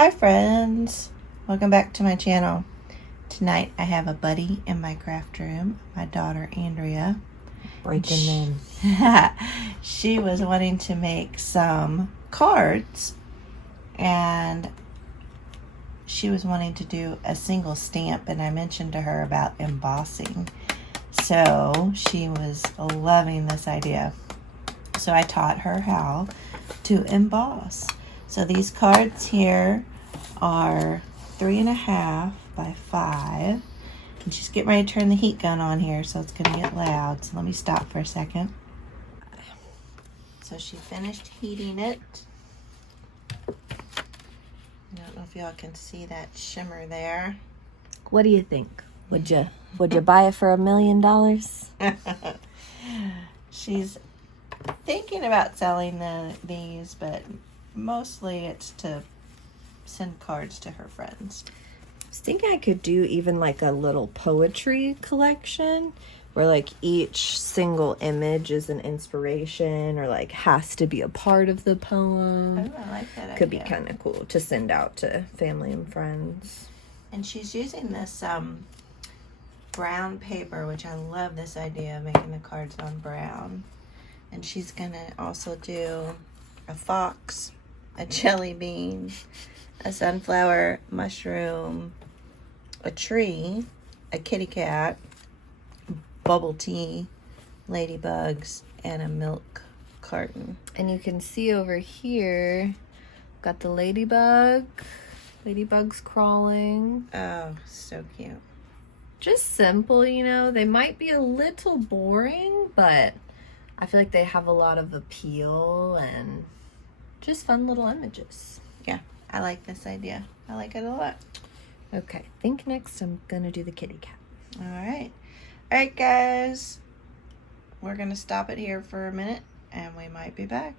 Hi friends, welcome back to my channel. Tonight I have a buddy in my craft room, my daughter Andrea. Breaking in. She was wanting to make some cards and she was wanting to do a single stamp, and I mentioned to her about embossing. So she was loving this idea. So I taught her how to emboss. So these cards here are 3.5 by 5. And she's getting ready to turn the heat gun on here, so it's going to get loud. So let me stop for a second. So she finished heating it. I don't know if y'all can see that shimmer there. What do you think? Would you buy it for $1 million? She's thinking about selling these, but mostly it's to send cards to her friends. I was thinking I could do even like a little poetry collection where like each single image is an inspiration or like has to be a part of the poem. Oh, I like that Could idea. be kind of cool to send out to family and friends. And she's using this brown paper, which I love this idea of making the cards on brown. And she's gonna also do a fox, a jelly bean, a sunflower, mushroom, a tree, a kitty cat, bubble tea, ladybugs, and a milk carton. And you can see over here, got the ladybugs crawling. Oh, so cute. Just simple, you know. They might be a little boring, but I feel like they have a lot of appeal and just fun little images. Yeah, I like this idea. I like it a lot. Okay, I think next I'm gonna do the kitty cat. All right. All right, guys. We're going to stop it here for a minute, and we might be back.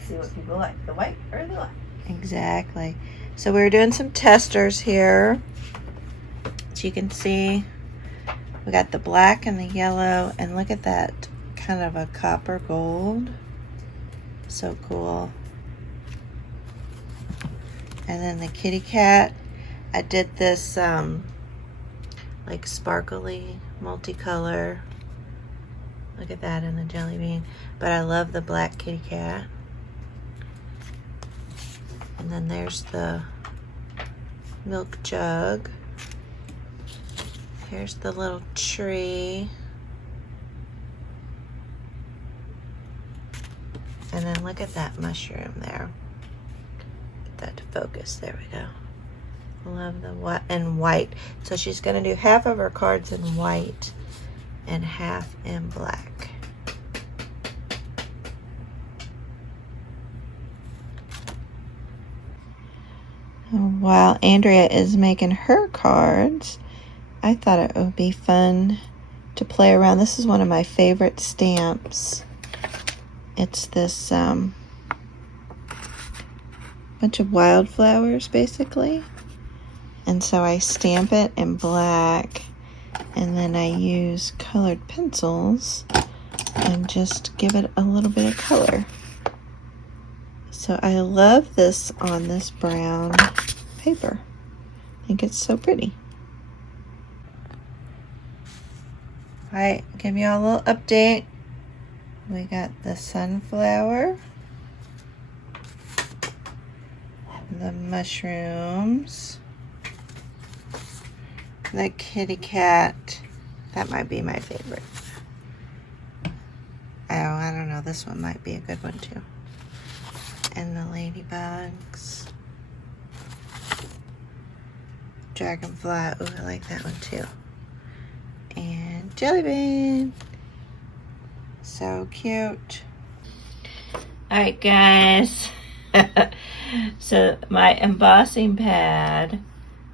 See what people like, the white or the black. Exactly. So we're doing some testers here. As you can see, we got the black and the yellow, and look at that, kind of a copper gold. So cool. And then the kitty cat, I did this like sparkly multicolor. Look at that in the jelly bean. But I love the black kitty cat. And then there's the milk jug. Here's the little tree. And then look at that mushroom there. Get that to focus. There we go. Love the white and white. So she's going to do half of her cards in white and half in black. And while Andrea is making her cards, I thought it would be fun to play around. This is one of my favorite stamps. It's this bunch of wildflowers, basically. And so I stamp it in black, and then I use colored pencils and just give it a little bit of color. So I love this on this brown paper. I think it's so pretty. Alright, give you all a little update. We got the sunflower, the mushrooms, the kitty cat. That might be my favorite. Oh, I don't know. This one might be a good one too. And the ladybugs. Dragonfly. Ooh, I like that one too. And jelly bean. So cute. Alright, guys. So my embossing pad,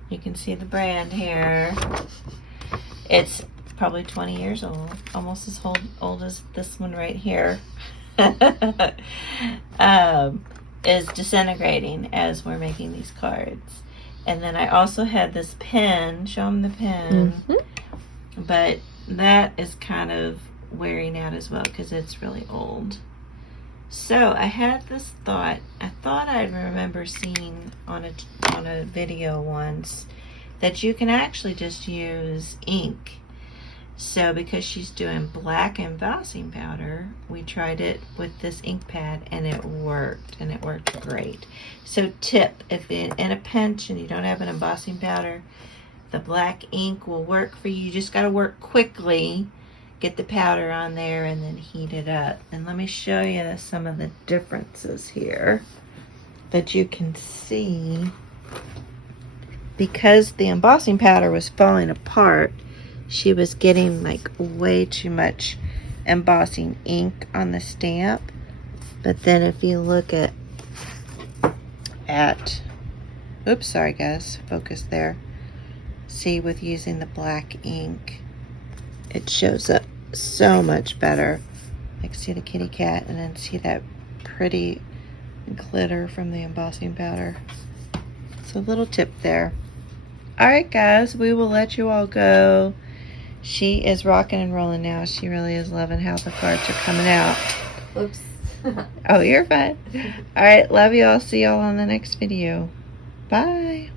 you can see the brand here. It's probably 20 years old, almost as old as this one right here. Is disintegrating as we're making these cards. And then I also had this pen. Show them the pen. Mm-hmm. But that is kind of wearing out as well because it's really old. So I had this thought. I thought I'd remember seeing on a video once that you can actually just use ink. So because she's doing black embossing powder, we tried it with this ink pad and it worked great. So tip, if in a pinch and you don't have an embossing powder, the black ink will work for you. You just got to work quickly, get the powder on there, and then heat it up. And let me show you some of the differences here that you can see. Because the embossing powder was falling apart, she was getting like way too much embossing ink on the stamp. But then if you look at oops, sorry guys, focus there. See, with using the black ink, it shows up so much better. Like, see the kitty cat, and then see that pretty glitter from the embossing powder. So a little tip there. All right guys, we will let you all go. She is rocking and rolling now. She really is loving how the cards are coming out. Oops. Oh, you're fine. All right, love you all. See y'all on the next video. Bye.